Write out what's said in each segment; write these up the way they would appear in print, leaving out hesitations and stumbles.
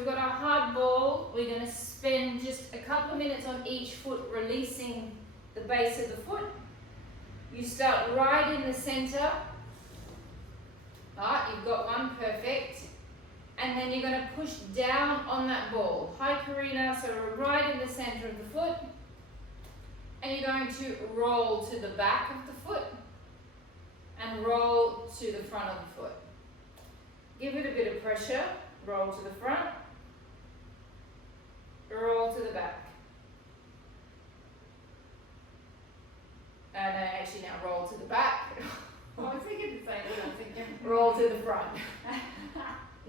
we've got our hard ball. We're going to spend just a couple of minutes on each foot, releasing the base of the foot. You start right in the center. Alright, you've got one, perfect. And then you're going to push down on that ball. Hi Karina, so we're right in the center of the foot. And you're going to roll to the back of the foot and roll to the front of the foot. Give it a bit of pressure. Roll to the front, roll to the back. And actually now roll to the back. I was thinking the same thing. I was thinking. Roll to the front.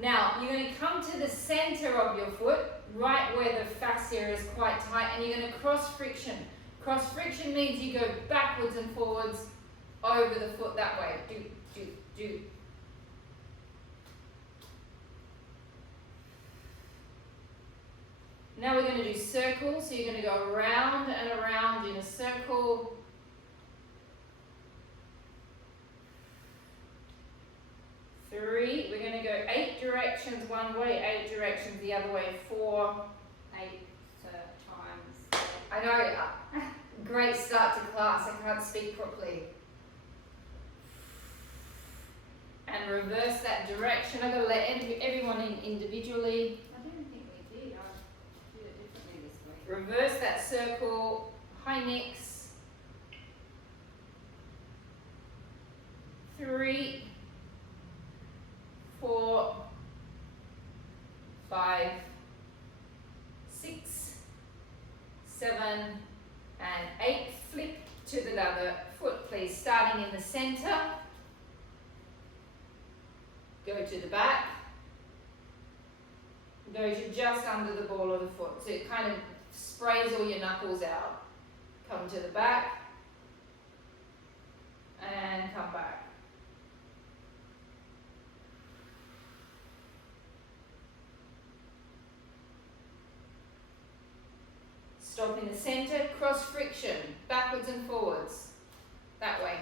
Now you're going to come to the center of your foot, right where the fascia is quite tight, and you're going to cross friction. Cross friction means you go backwards and forwards over the foot that way. Do. Now we're going to do circles, so you're going to go around and around in a circle. Three, we're going to go 8 directions one way, 8 directions the other way, 4. 8 times. I know, great start to class, I can't speak properly. And reverse that direction. I've got to let everyone in individually. I didn't think we did. I did it differently this week. Reverse that circle, high necks. 3, 4, 5, 6, 7, and 8. Flip to the other foot, please. Starting in the center. Go to the back. Go to just under the ball of the foot. So it kind of sprays all your knuckles out. Come to the back. And come back. Stop in the center, cross friction, backwards and forwards. That way.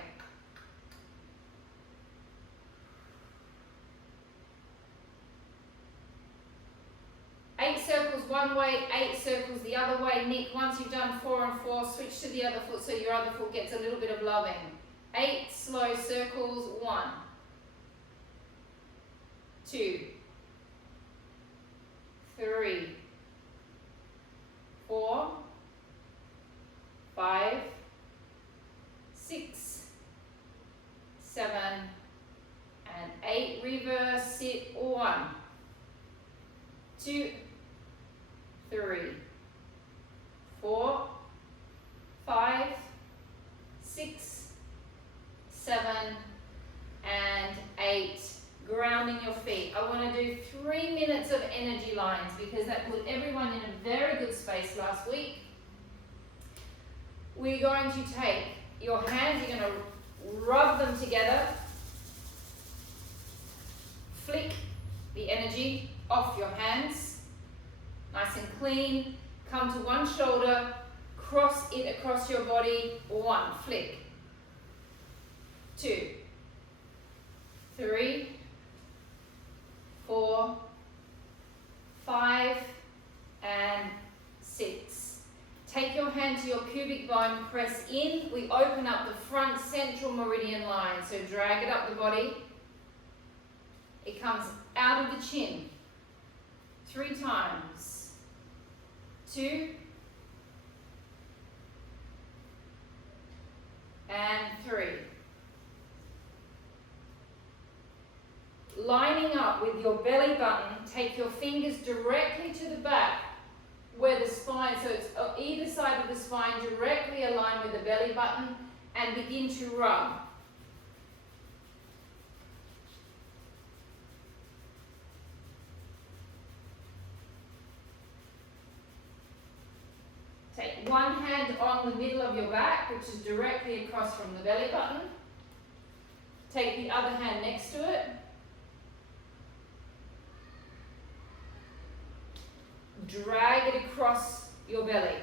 Circles one way, 8 circles the other way. Nick, once you've done 4 and 4, switch to the other foot so your other foot gets a little bit of loving. 8 slow circles, 1, 2, 3, 4, 5, 6, 7, and 8. Reverse, sit, 1, 2, 3, 4, 5, 6, 7, and 8. Grounding your feet. I want to do 3 minutes of energy lines because that put everyone in a very good space last week. We're going to take your hands, you're going to rub them together, flick the energy off your hands. Nice and clean. Come to one shoulder, cross it across your body. 1, flick. 2, 3, 4, 5, and 6. Take your hand to your pubic bone, press in. We open up the front central meridian line. So drag it up the body. It comes out of the chin. 3 times. 2, and 3. Lining up with your belly button, take your fingers directly to the back where the spine, so it's either side of the spine, directly aligned with the belly button, and begin to rub. Take one hand on the middle of your back, which is directly across from the belly button. Take the other hand next to it. Drag it across your belly.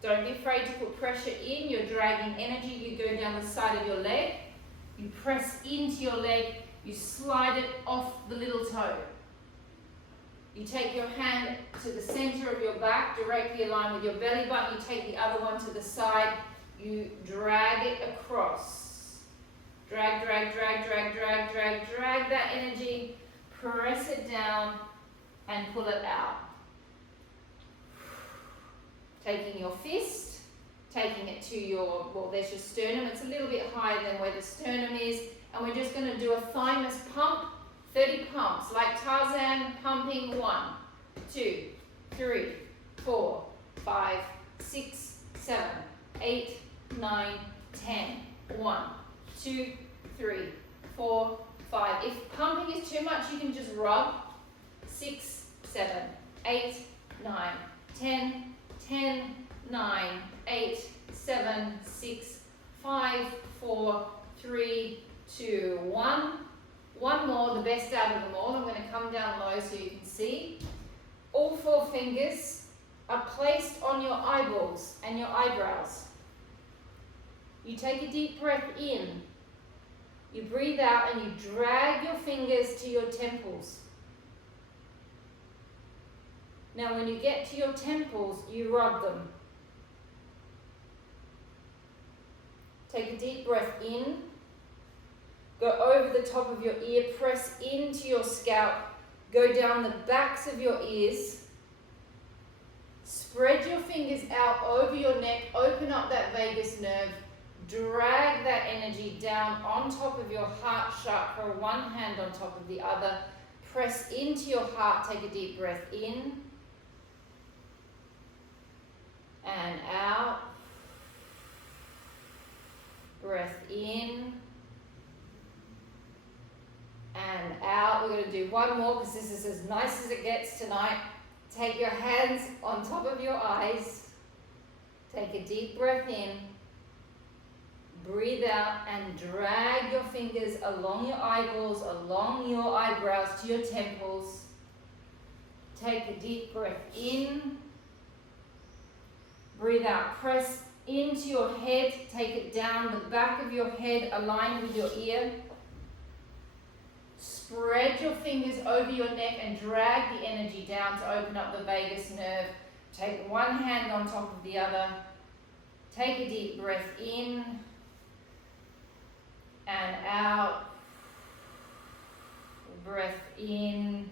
Don't be afraid to put pressure in. You're dragging energy. You go down the side of your leg. You press into your leg You slide it off the little toe. You take your hand to the center of your back, directly aligned with your belly button. You take the other one to the side. You drag it across. Drag, drag, drag, drag, drag, drag, drag that energy. Press it down and pull it out. Taking your fist, taking it to your, well, there's your sternum. It's a little bit higher than where the sternum is. And we're just going to do a thymus pump, 30 pumps, like Tarzan pumping 1, 2, 3, 4, 5, 6, 7, 8, 9, 10. 1, 2, 3, 4, 5. If pumping is too much, you can just rub. 6, 7, 8, 9, 10, 10, 9, 8, 7, 6, 5, 4, 3, 2, 1. One more, the best out of them all. I'm going to come down low so you can see. All 4 fingers are placed on your eyeballs and your eyebrows. You take a deep breath in. You breathe out and you drag your fingers to your temples. Now when you get to your temples, you rub them. Take a deep breath in. Go over the top of your ear, press into your scalp, go down the backs of your ears, spread your fingers out over your neck, open up that vagus nerve, drag that energy down on top of your heart chakra, one hand on top of the other, press into your heart, take a deep breath in and out, breath in and out. We're going to do one more because this is as nice as it gets tonight. Take your hands on top of your eyes. Take a deep breath in. Breathe out and drag your fingers along your eyeballs, along your eyebrows to your temples. Take a deep breath in. Breathe out. Press into your head. Take it down the back of your head, aligned with your ear. Spread your fingers over your neck and drag the energy down to open up the vagus nerve. Take one hand on top of the other. Take a deep breath in and out. Breath in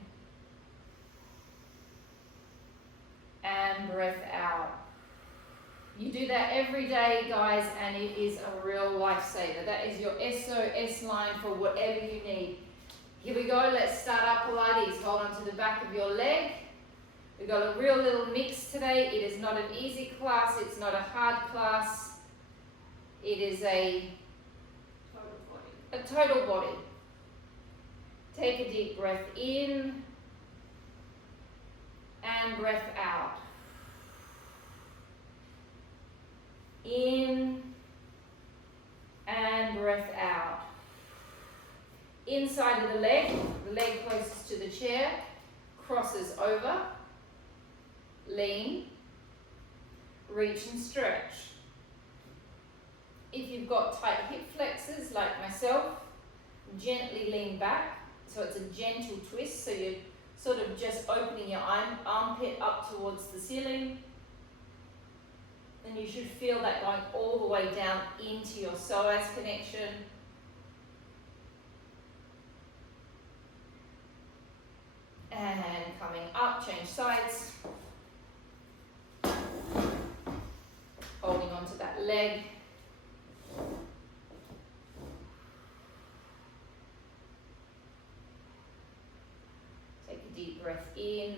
and breath out. You do that every day, guys, and it is a real lifesaver. That is your SOS line for whatever you need. Here we go, let's start our Pilates. Hold on to the back of your leg. We've got a real little mix today. It is not an easy class, it's not a hard class. It is a total body. Take a deep breath in and breath out. In and breath out. Inside of the leg closest to the chair, crosses over, lean, reach and stretch. If you've got tight hip flexors like myself, gently lean back, so it's a gentle twist, so you're sort of just opening your armpit up towards the ceiling. Then you should feel that going all the way down into your psoas connection. And coming up, change sides. Holding onto that leg. Take a deep breath in.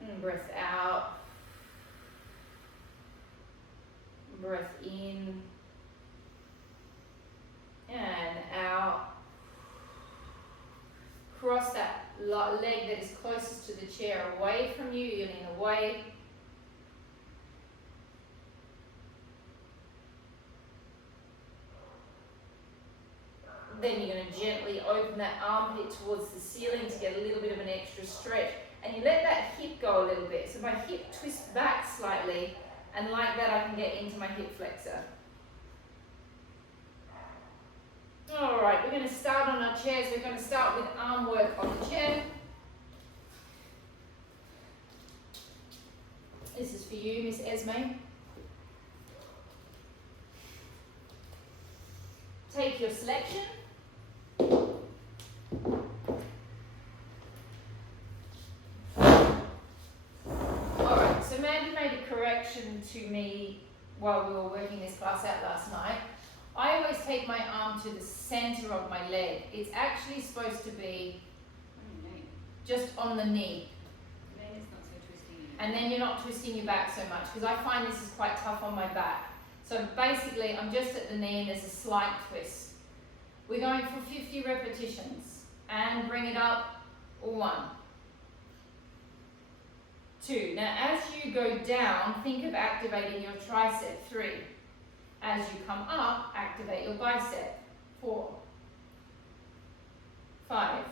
And breath out. Breath in. And out. Cross that leg that is closest to the chair away from you, you lean away. Then you're going to gently open that armpit towards the ceiling to get a little bit of an extra stretch. And you let that hip go a little bit. So my hip twists back slightly, and like that I can get into my hip flexor. Alright. going to start on our chairs. We're going to start with arm work on the chair. This is for you, Miss Esme. Take your selection. Alright, so Mandy made a correction to me while we were working this class out last night. I always take my arm to the center of my leg. It's actually supposed to be just on the knee. Then it's not so twisting. And then you're not twisting your back so much, because I find this is quite tough on my back. So basically, I'm just at the knee and there's a slight twist. We're going for 50 repetitions and bring it up. 1, 2. Now, as you go down, think of activating your tricep. 3. As you come up, activate your bicep. 4, 5,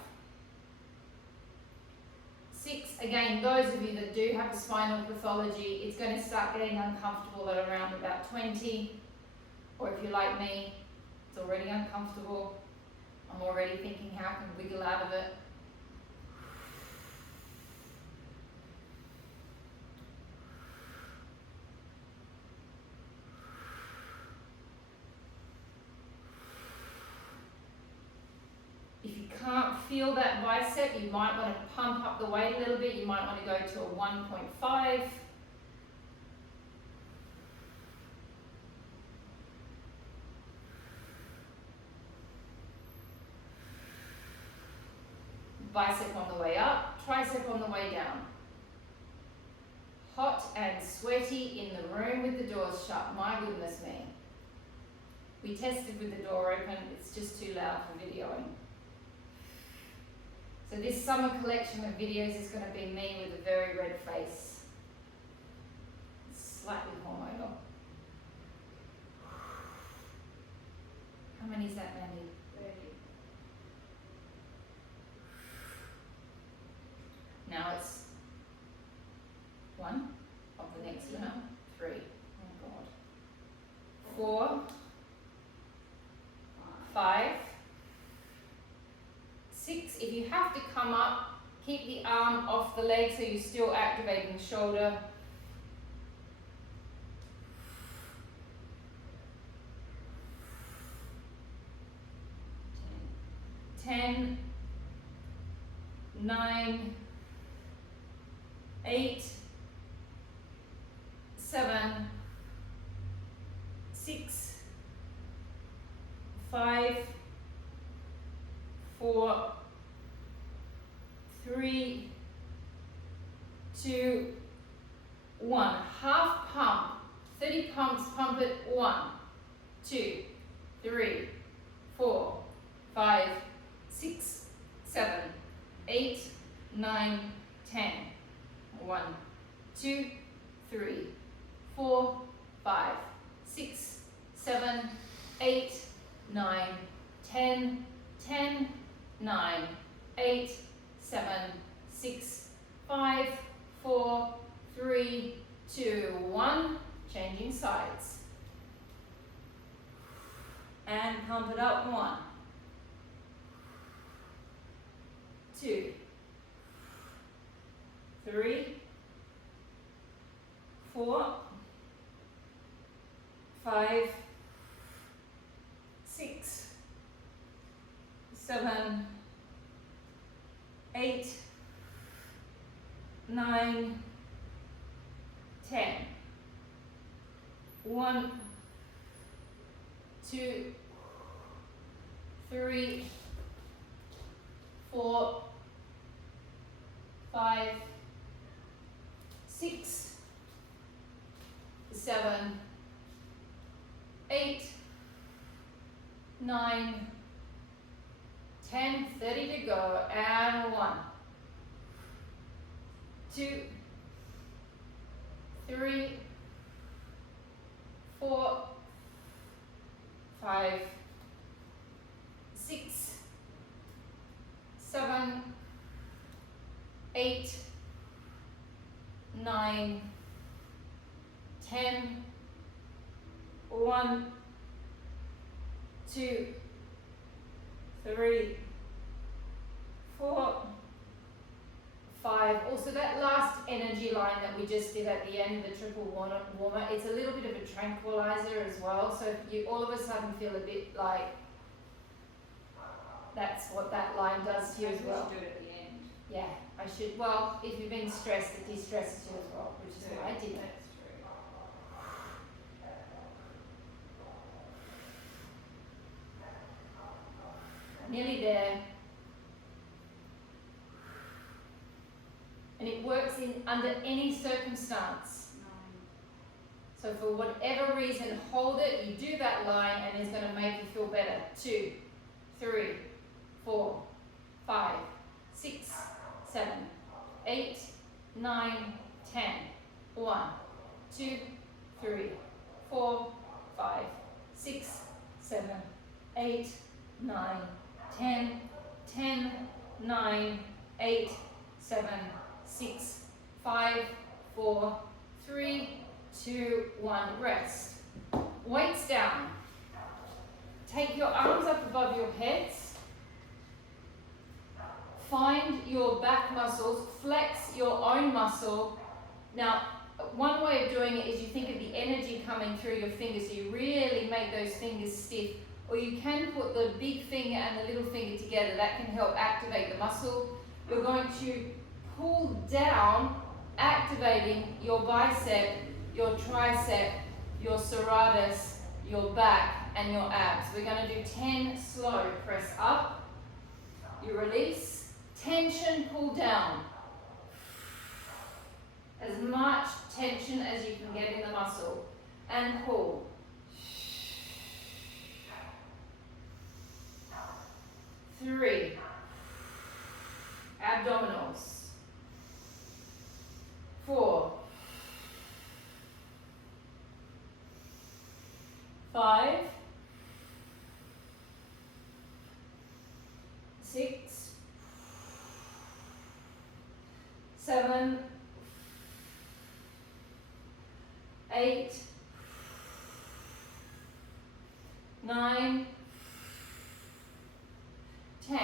6. Again, those of you that do have the spinal pathology, it's going to start getting uncomfortable at around about 20. Or if you're like me, it's already uncomfortable. I'm already thinking, how can I wiggle out of it? If you can't feel that bicep, you might want to pump up the weight a little bit. You might want to go to a 1.5. Bicep on the way up, tricep on the way down. Hot and sweaty in the room with the doors shut. My goodness me. We tested with the door open. It's just too loud for videoing. So this summer collection of videos is going to be me with a very red face. Slightly hormonal. How many is that, Mandy? 30. Now it's 1 of the next one. 3. Oh God. 4, 5, 6. If you have to come up, keep the arm off the leg so you're still activating the shoulder. 10, 9, 8, 7, 6, 5, 4, 3, 2, 1. Half pump. 30 pumps, pump it. 1, 2, 3, 4, 5, 6, 7, 8, 9, 10. 1, 2, 3, 4, 5, 6, 7, 8, 9, 10, 10, 9, 8, 7, 6, 5, 4, 3, 2, 1. Changing sides. And pump it up. 1, 2, 3, 4, 5, 6, 7, 8, 9, 10. 1, 2, 3, 4, 5, 6, 7, 8, 9, 10, 30 to go, and 1, 2, 3, 4, 5, 6, 7, 8, 9, 10, 1, 2, 3, 4, 5. Also that last energy line that we just did at the end, the triple warmer, it's a little bit of a tranquilizer as well. So if you all of a sudden feel a bit like, that's what that line does to you as well. Do it at the end. Yeah, I should. Well, if you've been stressed, it de-stresses you as well, which is what I did. That's true. Nearly there. And it works in under any circumstance. 9. So for whatever reason, hold it, you do that line, and it's going to make you feel better. 2, 3, 4, 5, 6, 7, 8, 9, 10. 1, 2, 3, 4, 5, 6, 7, 8, 9, 10, 10, 9, 8, 7, 6, 5, 4, 3, 2, 1. Rest. Weights down. Take your arms up above your heads. Find your back muscles. Flex your own muscle. Now, one way of doing it is you think of the energy coming through your fingers, so you really make those fingers stiff. Or you can put the big finger and the little finger together. That can help activate the muscle. You're going to pull down, activating your bicep, your tricep, your serratus, your back, and your abs. We're going to do 10 slow. Press up. You release. Tension, pull down. As much tension as you can get in the muscle. And pull. 3. Abdominals. 4. 5. 6. 7. 8. 9. 10.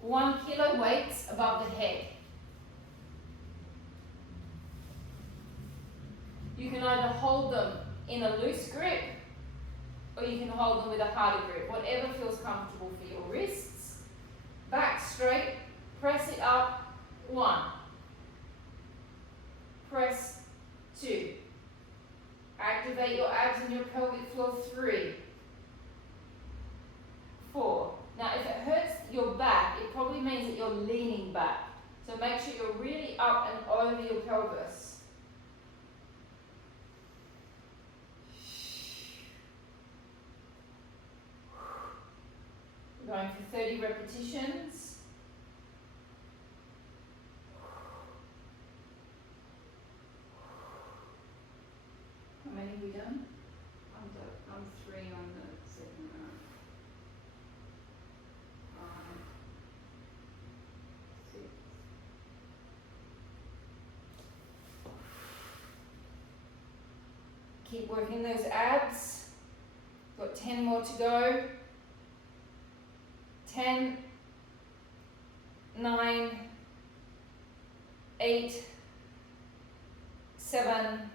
1 kilo weights above the head. You can either hold them in a loose grip, or you can hold them with a harder grip, whatever feels comfortable for your wrists. Back straight, press it up. 1. Press 2. Activate your abs and your pelvic floor. 3. 4. Now if it hurts your back, it probably means that you're leaning back. So make sure you're really up and over your pelvis. We're going for 30 repetitions. How many have we done? I'm 3 on the second round. 5, 6. Keep working those abs. Got 10 more to go. 10, 9, 8, 7,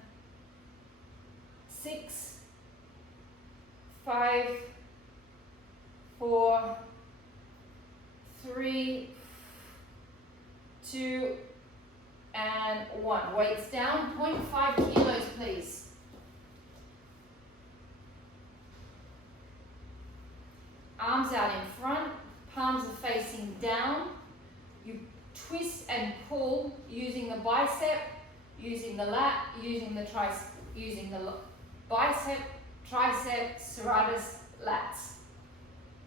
6, 5, 4, 3, 2, and 1. Weights down, 0.5 kilos, please. Arms out in front, palms are facing down. You twist and pull using the bicep, using the lat, using the tricep, using the bicep, tricep, serratus, lats,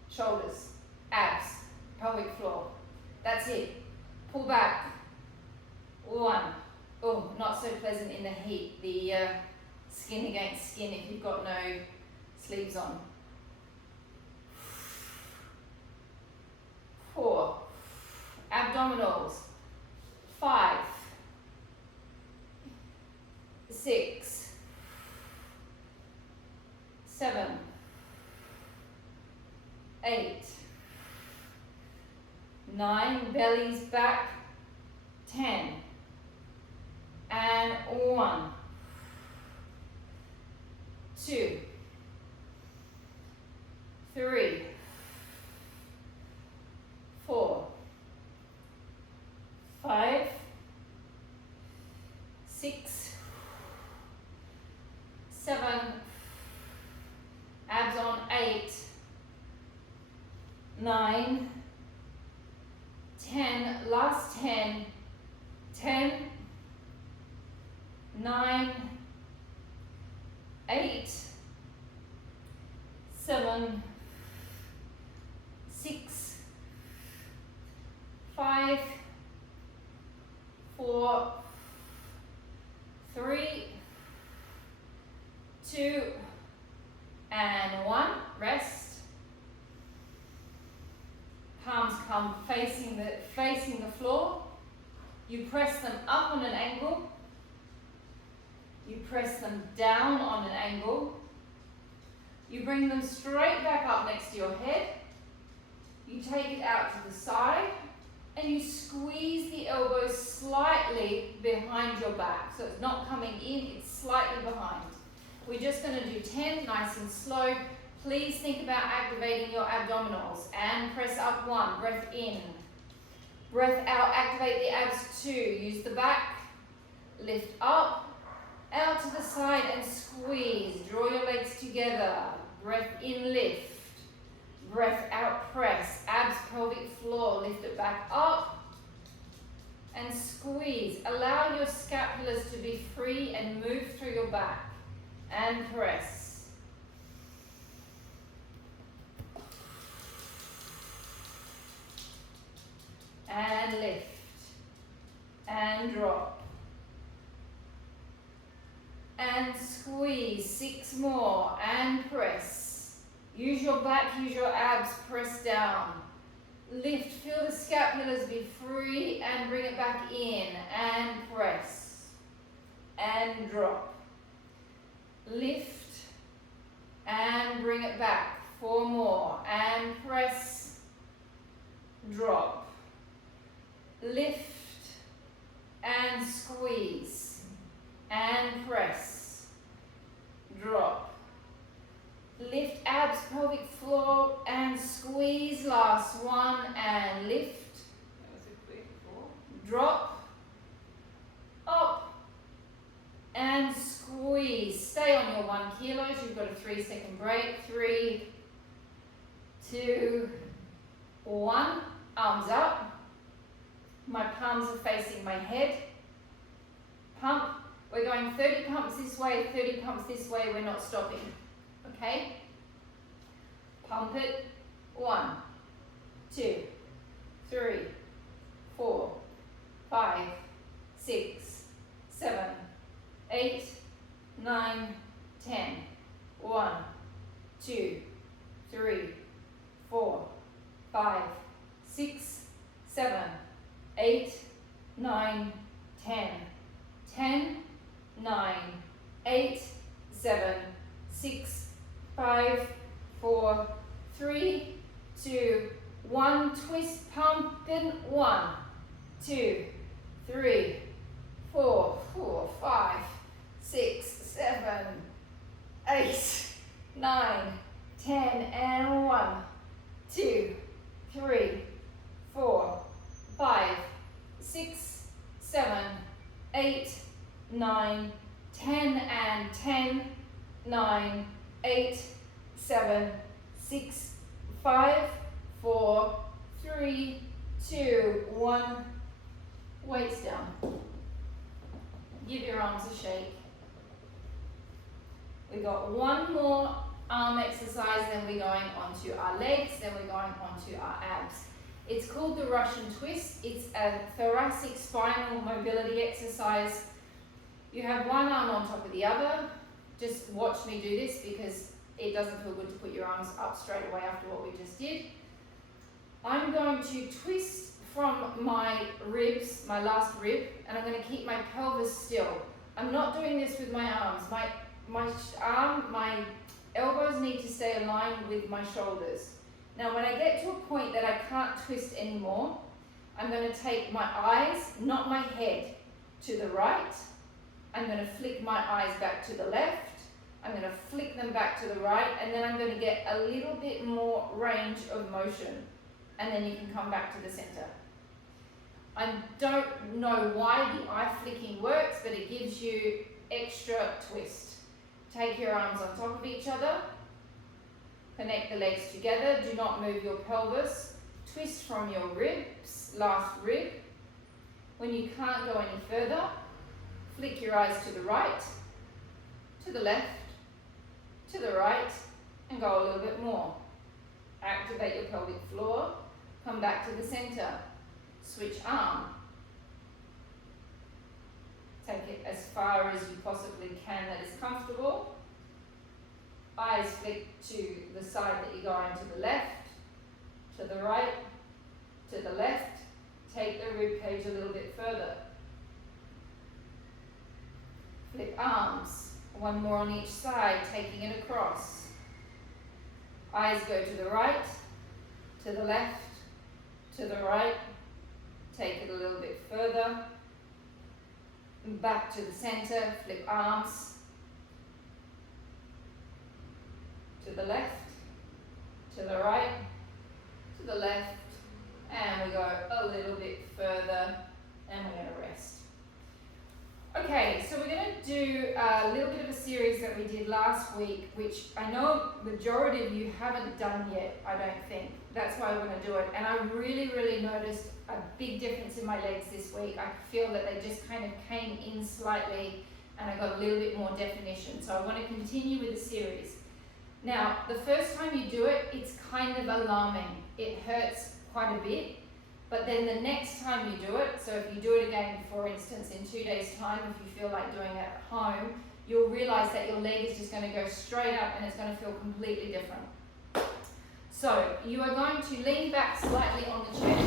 shoulders, abs, pelvic floor. That's it. Pull back. 1. Oh, not so pleasant in the heat. The skin against skin if you've got no sleeves on. 4. Abdominals. 5. 6. 7. 8, 9, bellies back, 10, and 1, 2, 3, 4, 5, 6, 7, abs on, 8, 9, 10, last 10, 10, 9, 8, 7, 6, 5, 4, 3, 2, and 1. Rest. Palms come facing the floor. You press them up on an angle. You press them down on an angle. You bring them straight back up next to your head. You take it out to the side and you squeeze the elbows slightly behind your back. So it's not coming in, it's slightly behind. We're just going to do 10, nice and slow. Please think about activating your abdominals and press up 1, breath in. Breath out, activate the abs 2. Use the back, lift up, out to the side and squeeze. Draw your legs together. Breath in, lift. Breath out, press. Abs, pelvic floor, lift it back up and squeeze. Allow your scapulas to be free and move through your back and press. And lift and drop and squeeze. 6 more and press. Use your back, use your abs, press down. Lift, feel the scapulas be free and bring it back in and press and drop. Lift and bring it back. 4 more and press, drop. Lift and squeeze and press, drop. Lift abs, pelvic floor and squeeze. Last one and lift. That was a quick 4. Drop, up and squeeze. Stay on your 1 kilos. You've got a 3-second break. 3, 2, 1. Arms up. My palms are facing my head. Pump. We're going 30 pumps this way, 30 pumps this way. We're not stopping. Okay? Pump it. 1, 2, 3, 4, 5, 6, 7, 8, 9, 10. 1, 2, 3, 4, 5, 6, 7, 8, 9, 10. 10, 9, 8, 7, 6, 5, 4, 3, 2, 1. Twist, pump in. 1, 2, 3, 4, 5, 6, 7, 8, 9, 10, and 1, 2, 3, 4, 5, 6, 7, 8, 9, 10, and 10, 9, 8, 7, 6, 5, 4, 3, 2, 1. Weights down. Give your arms a shake. We got 1 more arm exercise, then we're going onto our legs, then we're going onto our abs. It's called the Russian twist. It's a thoracic spinal mobility exercise. You have one arm on top of the other. Just watch me do this because it doesn't feel good to put your arms up straight away after what we just did. I'm going to twist from my ribs, my last rib, and I'm going to keep my pelvis still. I'm not doing this with my arms. My elbows need to stay aligned with my shoulders. Now when I get to a point that I can't twist anymore, I'm going to take my eyes, not my head, to the right. I'm going to flick my eyes back to the left. I'm going to flick them back to the right, and then I'm going to get a little bit more range of motion. And then you can come back to the center. I don't know why the eye flicking works, but it gives you extra twist. Take your arms on top of each other. Connect the legs together. Do not move your pelvis. Twist from your ribs, last rib. When you can't go any further, flick your eyes to the right, to the left, to the right, and go a little bit more. Activate your pelvic floor. Come back to the center. Switch arm. Take it as far as you possibly can that is comfortable. Eyes flick to the side that you're going, to the left, to the right, to the left. Take the rib cage a little bit further. Flip arms, one more on each side, taking it across. Eyes go to the right, to the left, to the right. Take it a little bit further. Back to the center, flip arms. To the left, to the right, to the left, and we go a little bit further, and we're going to rest. Okay, so we're going to do a little bit of a series that we did last week, which I know majority of you haven't done yet, I don't think. That's why I want to do it. And I really noticed a big difference in my legs this week. I feel that they just kind of came in slightly, and I got a little bit more definition. So I want to continue with the series. Now, the first time you do it, it's kind of alarming. It hurts quite a bit, but then the next time you do it, so if you do it again, for instance, in 2 days' time, if you feel like doing it at home, you'll realize that your leg is just going to go straight up and it's going to feel completely different. So, you are going to lean back slightly on the chair.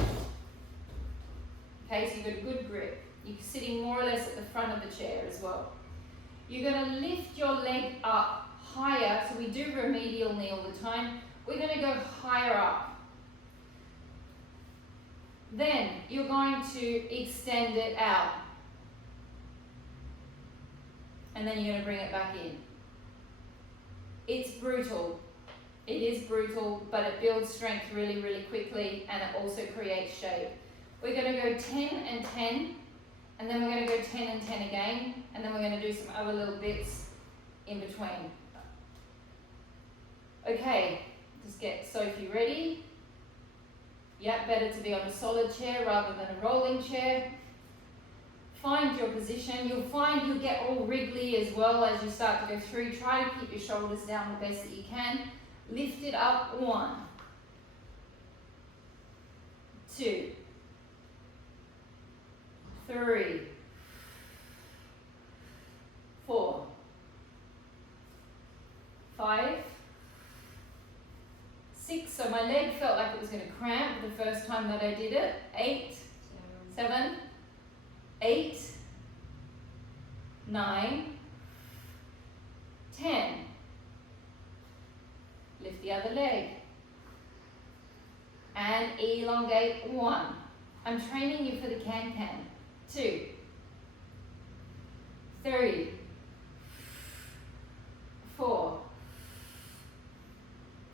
Okay, so you've got a good grip. You're sitting more or less at the front of the chair as well. You're going to lift your leg up higher, so we do remedial knee all the time. We're going to go higher up. Then you're going to extend it out. And then you're going to bring it back in. It's brutal. It is brutal, but it builds strength really quickly, and it also creates shape. We're going to go 10 and 10, and then we're going to go 10 and 10 again, and then we're going to do some other little bits in between. Okay, just get Sophie ready. Yeah, better to be on a solid chair rather than a rolling chair. Find your position. You'll find you'll get all wriggly as well as you start to go through. Try to keep your shoulders down the best that you can. Lift it up. 1, 2, 3, 4, 5, 6. So my leg felt like it was going to cramp the first time that I did it. 8, 7, 8, 9, 10. Lift the other leg. And elongate. 1. I'm training you for the can-can. 2, 3, 4,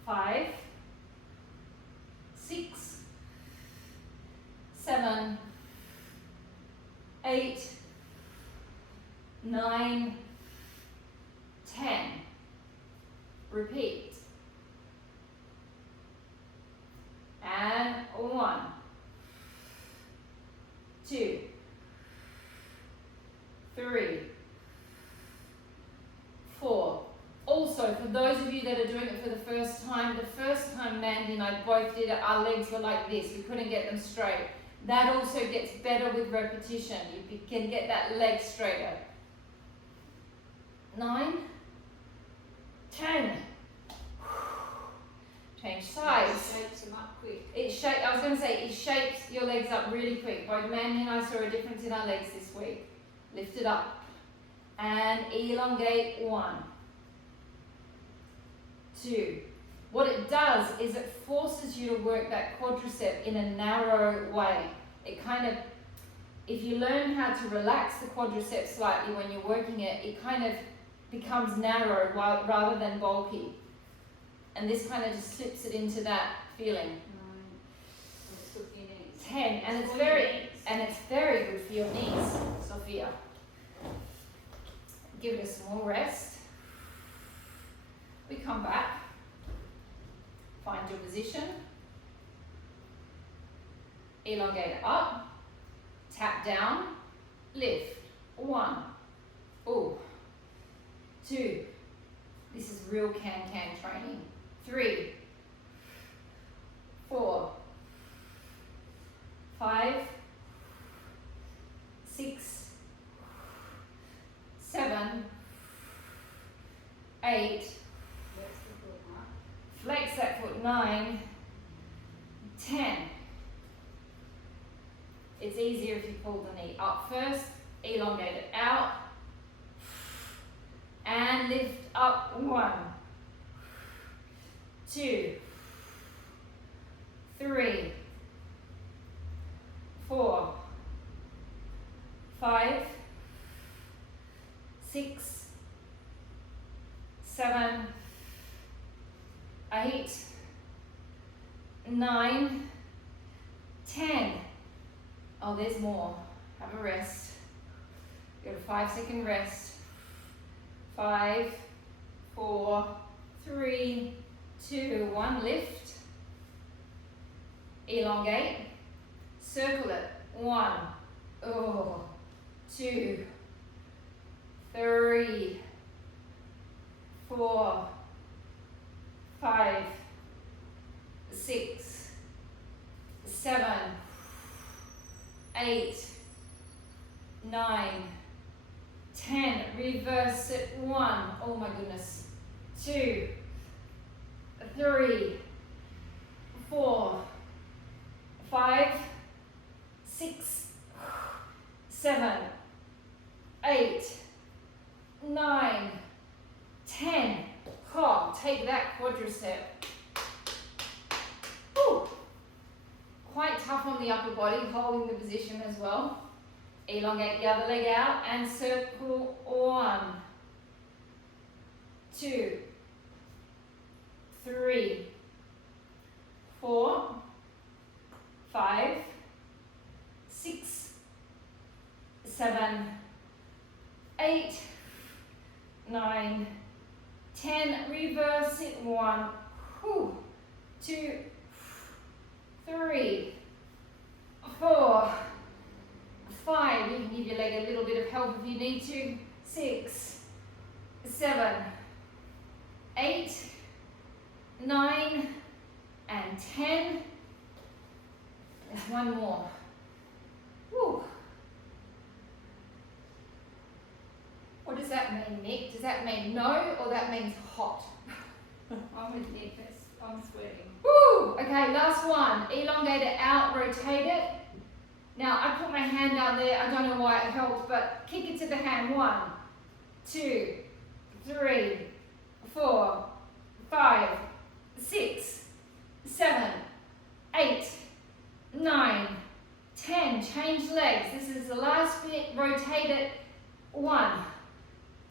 5, 6, 7, 8, 9, 10. Repeat. And 1, 2, 3, 4. Also, for those of you that are doing it for the first time Mandy and I both did it, our legs were like this. We couldn't get them straight. That also gets better with repetition. You can get that leg straighter. 9, 10. Change sides. It shapes them up quick. I was going to say, it shapes your legs up really quick. Both Mandy and I saw a difference in our legs this week. Lift it up. And elongate. 1, 2, What it does is it forces you to work that quadricep in a narrow way. It kind of, if you learn how to relax the quadricep slightly when you're working it, it kind of becomes narrow rather than bulky. And this kind of just slips it into that feeling. 10, and it's very good for your knees, Sophia. Give it a small rest. We come back. Find your position. Elongate it up. Tap down. Lift. 1. Ooh. 2. This is real can-can training. 3. 4. 5. 6. 7. 8. Flex that foot. 9. 10. It's easier if you pull the knee up first. Elongate it out. And lift up. 1. 2. 3. 4. 5. 6. 7. 8. 9. 10. Oh, there's more. Have a rest. Go to 5-second rest. 5, 4, 3, 2, 1. Lift. Elongate. Circle it. 1, 2, 3, 4, 5, 6, 7, 8, 9, 10. Reverse it. 1. Oh my goodness. 2, 3, 4, 5, 6, 7, 8, 9, 10. Oh, take that quadricep. Whew. Quite tough on the upper body, holding the position as well. Elongate the other leg out and circle. 1, 2, 3, 4, 5, 6, 7, 8, 9, 10. Reverse it. 1, 2, 3, 4, 5. You can give your leg a little bit of help if you need to. 6, 7, 8, 9, and 10. There's one more. Woo. What does that mean, Nick? Does that mean no, or that means hot? I'm with Nick. I'm sweating. Woo! Okay, last one. Elongate it out, rotate it. Now, I put my hand down there. I don't know why it helped, but kick it to the hand. 1, 2, 3, 4, 5, 6, 7, 8, 9, 10. Change legs. This is the last bit. Rotate it. 1,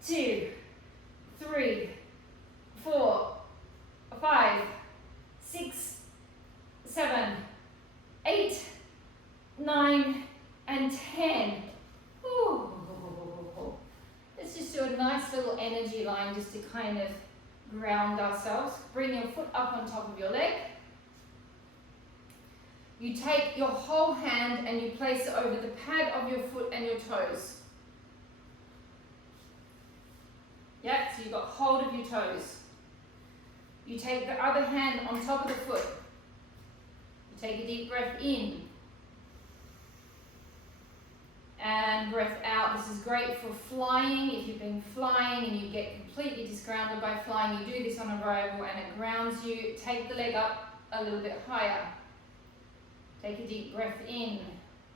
2, 3, 4, 5, 6, 7, 8, 9, and 10. Ooh. Let's just do a nice little energy line just to kind of ground ourselves. Bring your foot up on top of your leg. You take your whole hand and you place it over the pad of your foot and your toes. Yeah, so you've got hold of your toes. You take the other hand on top of the foot. You take a deep breath in. And breath out. This is great for flying. If you've been flying and you get completely disgrounded by flying, you do this on arrival and it grounds you. Take the leg up a little bit higher. Take a deep breath in.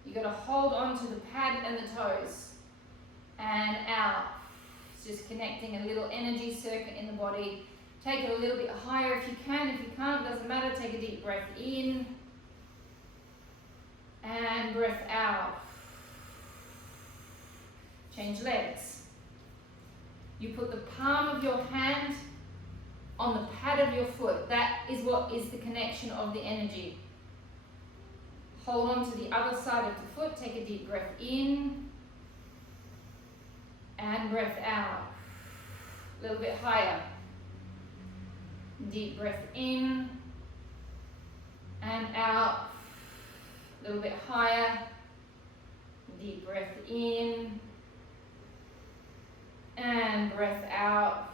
You've got to hold on to the pad and the toes. And out. It's just connecting a little energy circuit in the body. Take it a little bit higher if you can. If you can't, doesn't matter. Take a deep breath in and breath out. Change legs. You put the palm of your hand on the pad of your foot. That is what is the connection of the energy. Hold on to the other side of the foot. Take a deep breath in and breath out. A little bit higher. Deep breath in and out. A little bit higher. Deep breath in and breath out.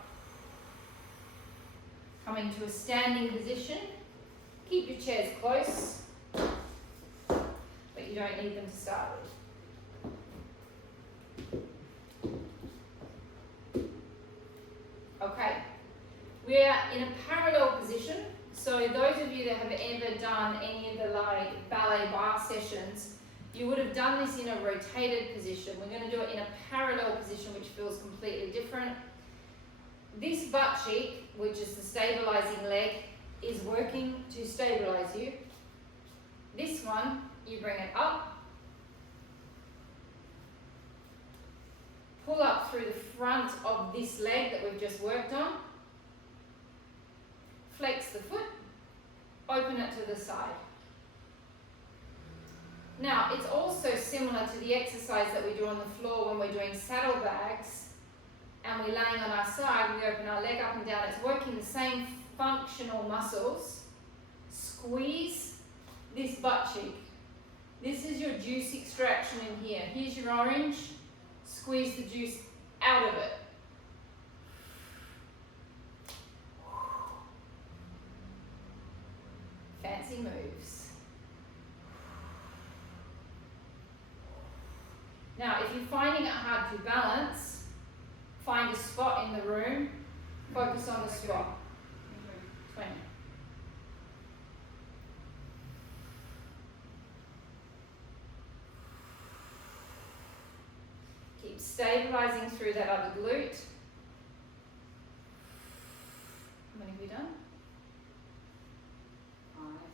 Coming to a standing position. Keep your chairs close, but you don't need them to start with. Okay, we are in a parallel position. So those of you that have ever done any of the like ballet bar sessions, you would have done this in a rotated position. We're going to do it in a parallel position, which feels completely different. This butt cheek, which is the stabilizing leg, is working to stabilize you. This one, you bring it up, pull up through the front of this leg that we've just worked on, flex the foot, open it to the side. Now, it's also similar to the exercise that we do on the floor when we're doing saddlebags and we're laying on our side, we open our leg up and down. It's working the same functional muscles. Squeeze this butt cheek. This is your juice extraction in here. Here's your orange. Squeeze the juice out of it. Fancy moves. Now, if you're finding it hard to balance, find a spot in the room, focus on the spot. 20. Keep stabilizing through that other glute. How many have we done?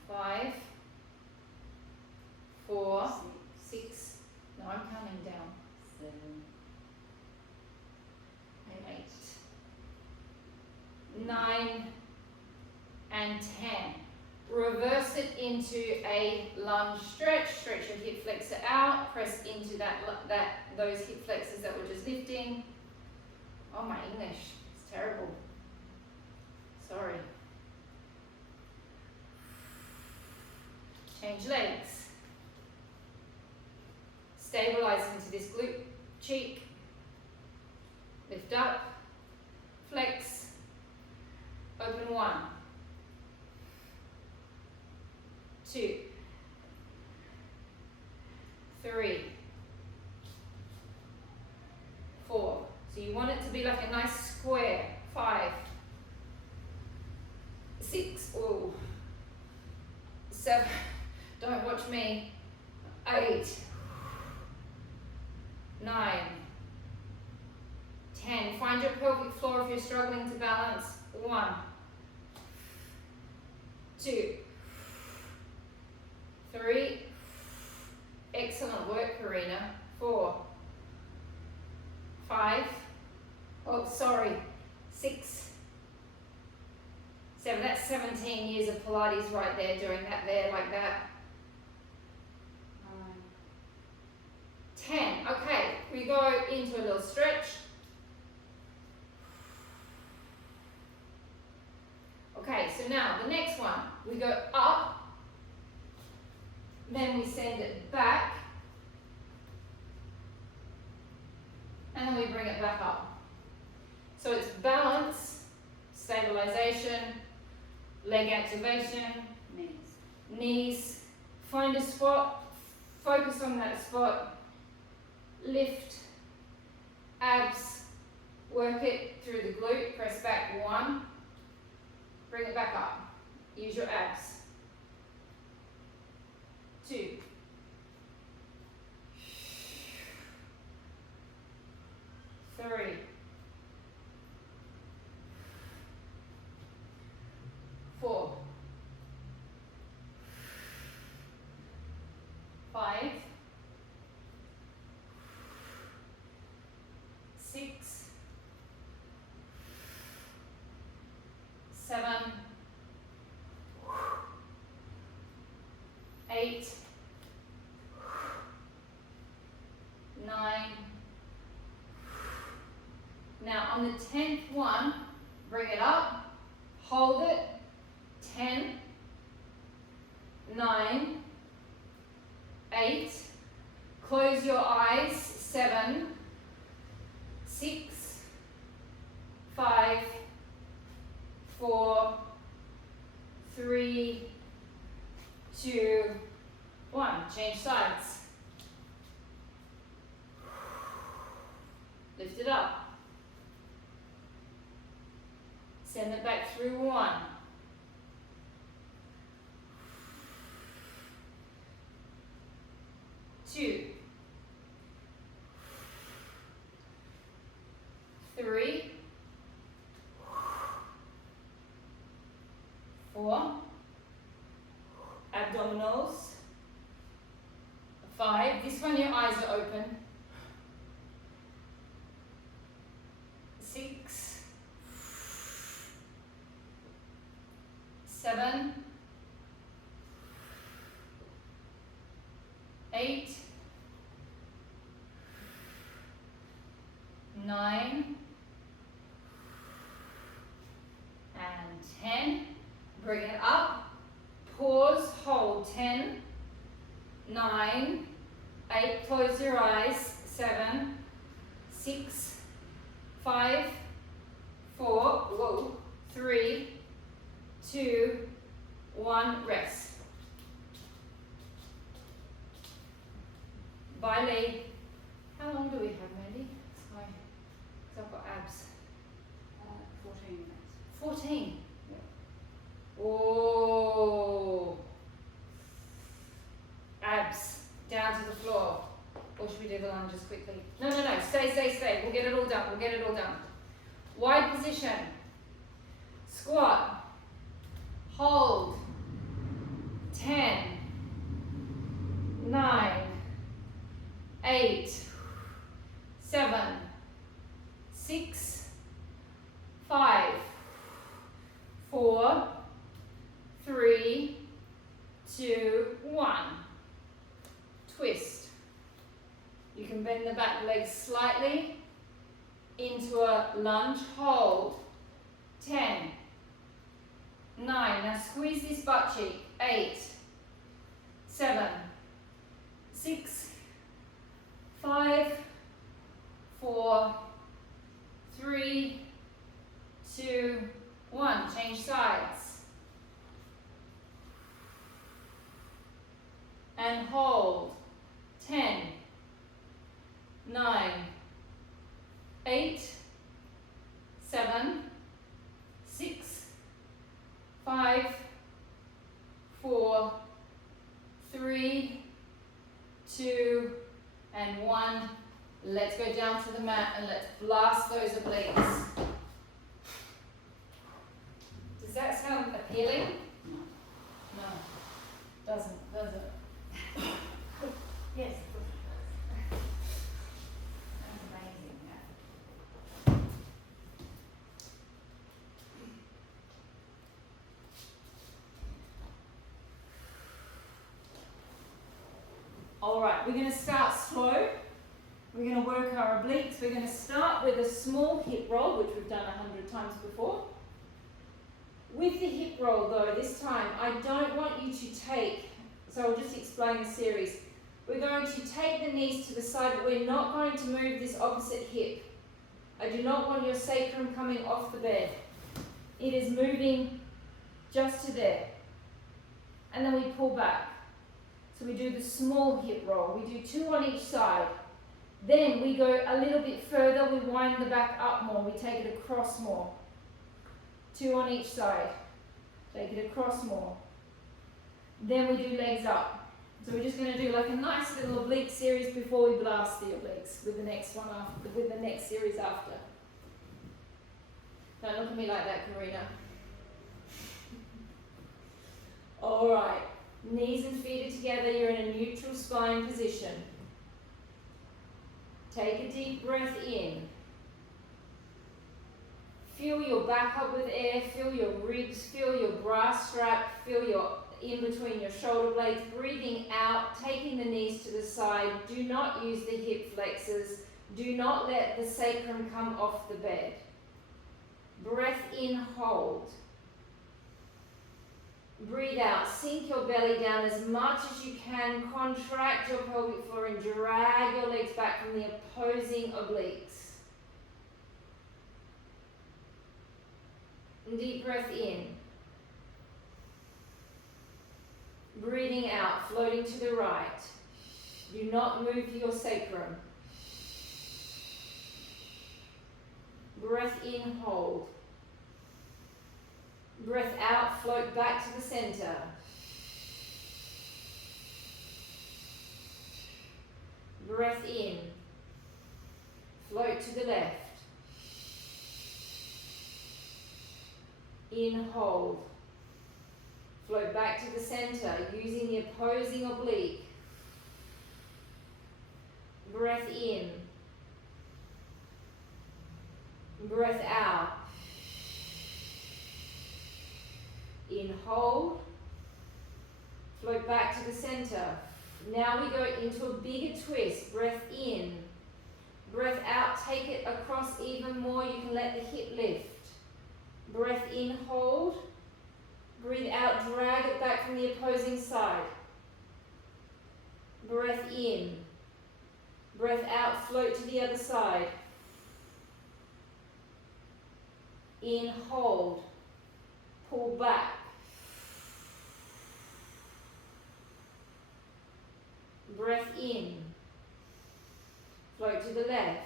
5, 4, 6. No, I'm counting down. 7, and 8, 9, and 10. Reverse it into a lunge stretch. Stretch your hip flexor out. Press into those hip flexors that we're just lifting. Oh, my English, it's terrible. Sorry. Change legs. Stabilize into this glute cheek. Lift up. Flex. Open 1. 2. 3. 4. So you want it to be like a nice square. 5. 6. Oh. 7. Don't watch me. 8. 9. 10. Find your pelvic floor if you're struggling to balance. 1. 2. 3. Excellent work, Karina. 4. 5. Oh, sorry. 6. 7. That's 17 years of Pilates right there, doing that there like that. 10. Okay, we go into a little stretch. Okay, so now the next one, we go up, then we send it back, and then we bring it back up. So it's balance, stabilization, leg activation, knees. Find a spot, focus on that spot, lift, abs, work it through the glute, press back 1, bring it back up, use your abs. 2. 3. 7, 8, 9. Now on the 10th one, bring it up, hold it, 10, 9, 8, close your eyes, 7, 6, 5, 4, 3, 2, 1. Change sides. Lift it up. Send it back through 1. 2. 3. 4. Abdominals. 5. This one your eyes are open. 6. 7. 8. 9. And 10. Bring it up. Pause, hold. 10, 9, 8, close your eyes. 7, 6, 5, 4, 3, 2, 1, rest. Bye, Lee. How long do we have, Mandy? Sorry, because I've got abs. 14 minutes. 14. Oh, abs down to the floor. Or should we do the lunges quickly? No, stay. We'll get it all done. Wide position. Squat. Hold. 10, 9, 8, 7, 6, 5, 4, 3, 2, 1. Twist. You can bend the back leg slightly into a lunge. Hold. 10, 9. Now squeeze this butt cheek. 8, 7, 6, 5, 4, 3, 2, 1. Change sides. And hold. 10, 9, 8, 7, 6, 5, 4, 3, 2, and 1. Let's go down to the mat and let's blast those obliques. Does that sound appealing? No. Doesn't, does it? Yes. That's amazing. Yeah. All right, we're going to start slow. We're going to work our obliques. We're going to start with a small hip roll, which we've done 100 times before. With the hip roll though, this time, I don't want you to take, so I'll just explain the series. We're going to take the knees to the side, but we're not going to move this opposite hip. I do not want your sacrum coming off the bed. It is moving just to there. And then we pull back. So we do the small hip roll. We do 2 on each side. Then we go a little bit further, we wind the back up more, we take it across more. 2 on each side. Take it across more. Then we do legs up. So we're just going to do like a nice little oblique series before we blast the obliques with the next one after, with the next series after. Don't look at me like that, Karina. All right. Knees and feet are together. You're in a neutral spine position. Take a deep breath in. Fill your back up with air, fill your ribs, fill your bra strap, fill your in between your shoulder blades. Breathing out, taking the knees to the side. Do not use the hip flexors. Do not let the sacrum come off the bed. Breath in, hold. Breathe out, sink your belly down as much as you can. Contract your pelvic floor and drag your legs back from the opposing obliques. Deep breath in. Breathing out, floating to the right. Do not move your sacrum. Breath in, hold. Breath out, float back to the center. Breath in. Float to the left. In, hold. Float back to the center using the opposing oblique. Breath in. Breath out. In, hold. Float back to the center. Now we go into a bigger twist. Breath in. Breath out. Take it across even more. You can let the hip lift. Breath in, hold. Breathe out, drag it back from the opposing side. Breath in. Breath out, float to the other side. In, hold. Pull back. Breath in. Float to the left.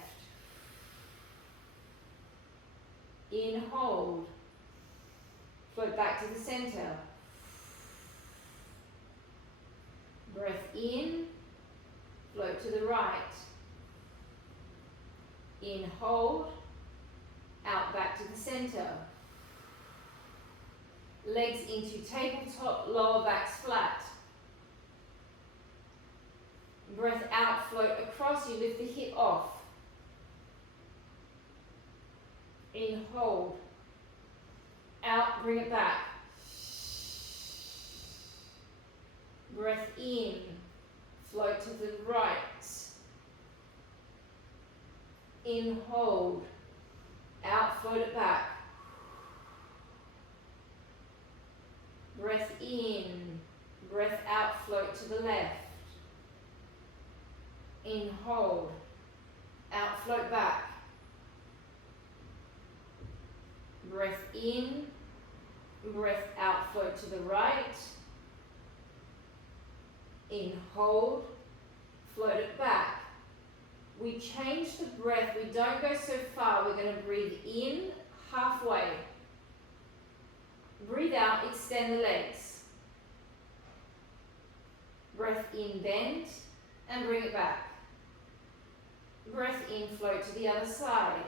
In, hold. Float back to the center. Breath in. Float to the right. In, hold. Out back to the center. Legs into tabletop, lower backs flat. Breath out, float across, you lift the hip off. In, hold. Out, bring it back. Breath in, float to the right. In, hold. Out, float it back. Breath in, breath out, float to the left. In, hold. Out, float back. Breath in, breath out, float to the right. In, hold, float it back. We change the breath, we don't go so far, we're going to breathe in halfway. Breathe out, extend the legs. Breath in, bend, and bring it back. Breath in, float to the other side.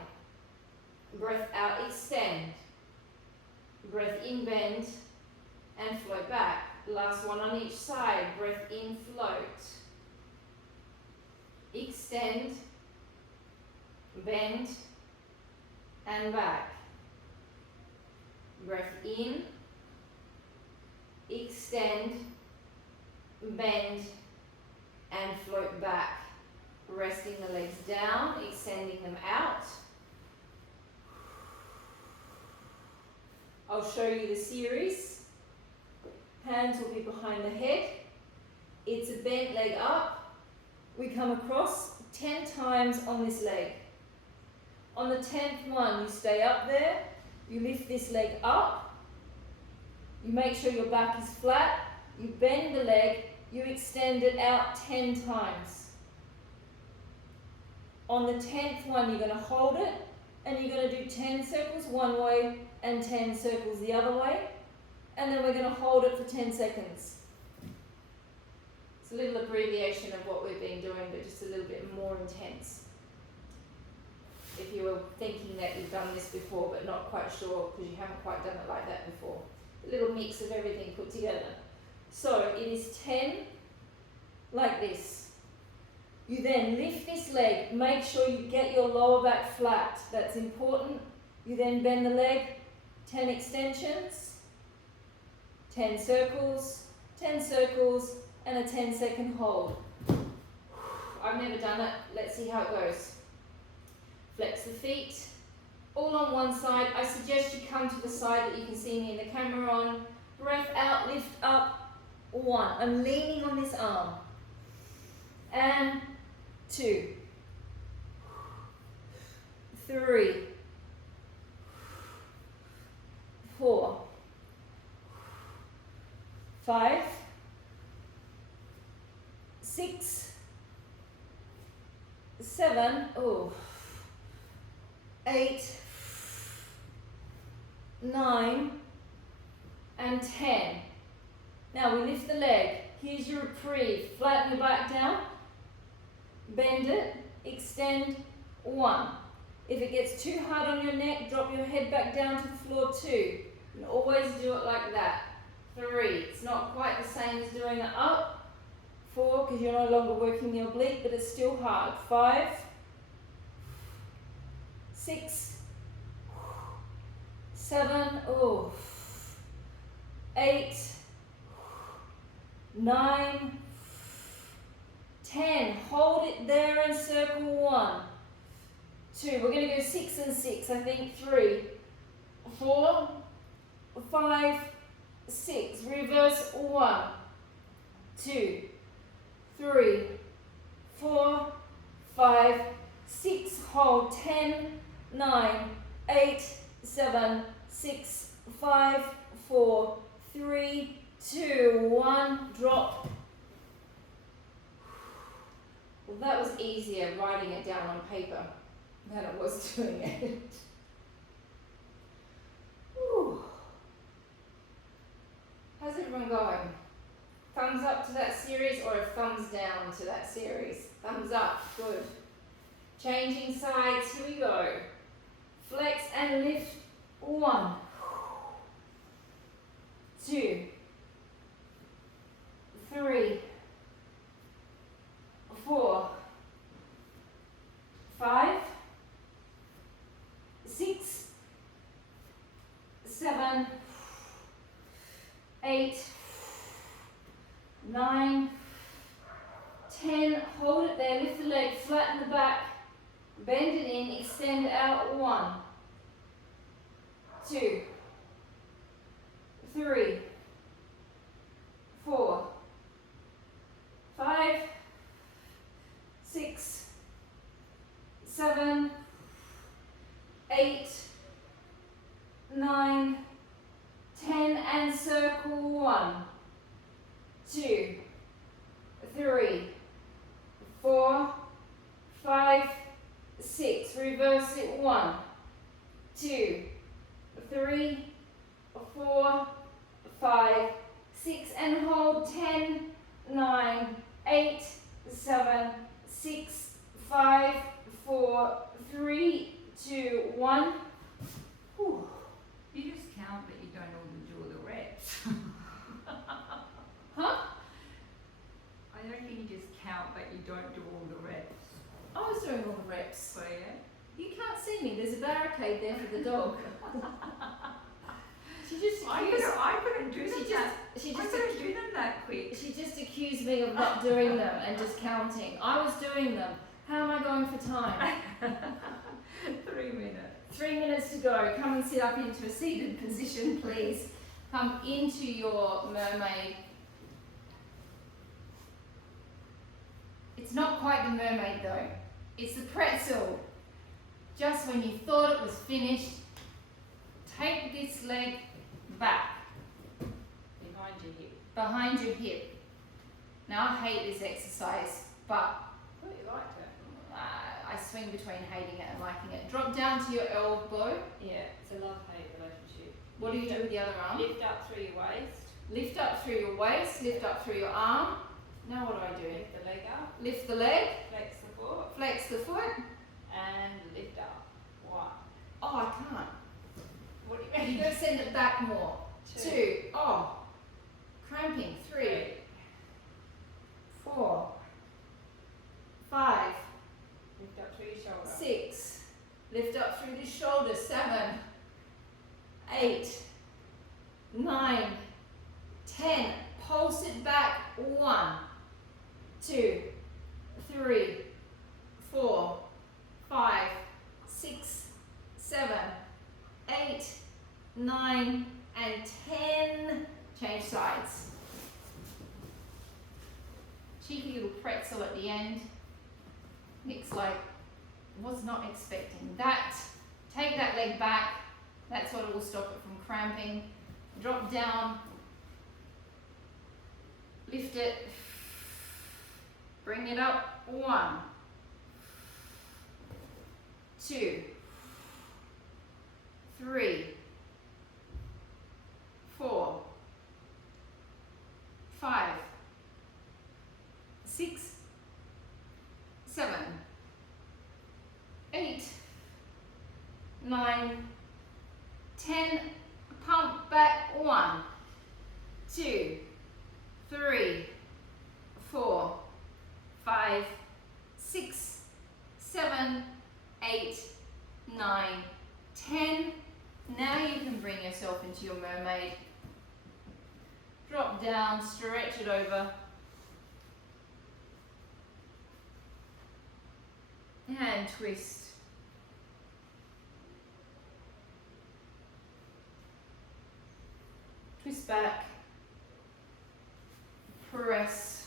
Breath out, extend. Breath in, bend, and float back. Last one on each side. Breath in, float. Extend, bend, and back. Breath in, extend, bend, and float back. Resting the legs down, extending them out. I'll show you the series. Hands will be behind the head. It's a bent leg up. We come across 10 times on this leg. On the 10th one, you stay up there. You lift this leg up. You make sure your back is flat. You bend the leg. You extend it out 10 times. On the 10th one, you're going to hold it, and you're going to do 10 circles one way and 10 circles the other way, and then we're going to hold it for 10 seconds. It's a little abbreviation of what we've been doing, but just a little bit more intense. If you were thinking that you've done this before, but not quite sure because you haven't quite done it like that before. A little mix of everything put together. So it is 10 like this. You then lift this leg, make sure you get your lower back flat. That's important. You then bend the leg, 10 extensions, 10 circles, and a 10-second hold. I've never done it. Let's see how it goes. Flex the feet, all on one side. I suggest you come to the side that you can see me in the camera on. Breath out, lift up, 1. I'm leaning on this arm. And 2, 3, 4, 5, 6, 7, 8, 9, and 10. Now we lift the leg. Here's your reprieve. Flatten your back down. Bend it. Extend. 1. If it gets too hard on your neck, drop your head back down to the floor. 2. And always do it like that. 3. It's not quite the same as doing it up. 4, because you're no longer working the oblique, but it's still hard. 5, 6, 7, 8, 9, 10. Hold it there and circle 1, 2. We're going to go 6 and 6, I think. 3, 4, 5, 6. Reverse 1, 2, 3, 4, 5, 6. Hold 10, 9, 8, 7, 6, 5, 4, 3, 2, 1. Drop. Well, that was easier writing it down on paper than it was doing it. Whew. How's everyone going? Thumbs up to that series or a thumbs down to that series? Thumbs up, good. Changing sides, here we go. Flex and lift. 1, 2, 3, 4, 5, 6, 7, 8, 9, 10. Hold it there, lift the leg, flatten the back, bend it in, extend out. 1, 2, 3, 4, 5, 6, 7, 8, 9, 10, and circle. 1, 2, 3, 4, 5, 6. Reverse it. 1, 2, 3, 4, 5, 6, and hold. 10, 9, 8, 7, 6, 5, 4, 3, 2, 1. Whew. You just count, but you don't all do the reps. Huh? I don't think you just count, but you don't do all the reps. I was doing all the reps. So yeah. You can't see me. There's a barricade there for the dog. She just I couldn't do them that quick. She just accused me of not doing them and just counting. I was doing them. How am I going for time? 3 minutes. 3 minutes to go. Come and sit up into a seated position, please. Come into your mermaid. It's not quite the mermaid though. It's the pretzel. Just when you thought it was finished, take this leg back. Behind your hip. Behind your hip. Now I hate this exercise, but Oh, you liked it? I swing between hating it and liking it. Drop down to your elbow. Yeah, it's a love-hate relationship. What do you do with the other arm? Lift up through your waist. Lift up through your waist, lift up through your arm. Now what do? Lift the leg up. Lift the leg, Flex the foot. flex the foot. And lift up. 1. Oh, I can't. What do you mean? You've got to send it back more. 2. Oh, cramping. 3, 4, 5, Lift up through your shoulder. 6. Lift up through the shoulder. 7, 9, 10. Pulse it back. 1, 2, 3, 4, 5, 6, 7, 8, 9, and 10. Change sides. Cheeky little pretzel at the end. Nick's like, was not expecting that. Take that leg back. That's what will stop it from cramping. Drop down. Lift it. Bring it up. 1, 2, 3, 4, 5, 6, 7, 8, 9, 10. Pump back. 1, 2, 3, 4, 5, 6, 7, 8, 9, 10. Now you can bring yourself into your mermaid. Drop down, stretch it over. And twist. Twist back. Press.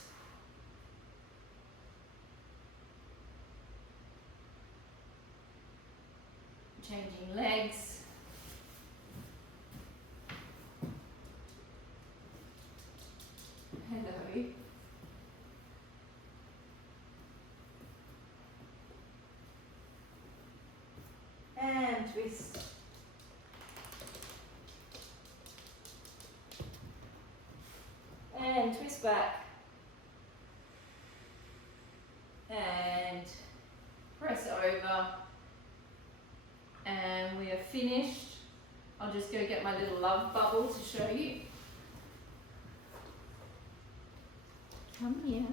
Changing legs. Hello. And twist. And twist back. And press over. And we are finished. I'll just go get my little love bubble to show you. Come here.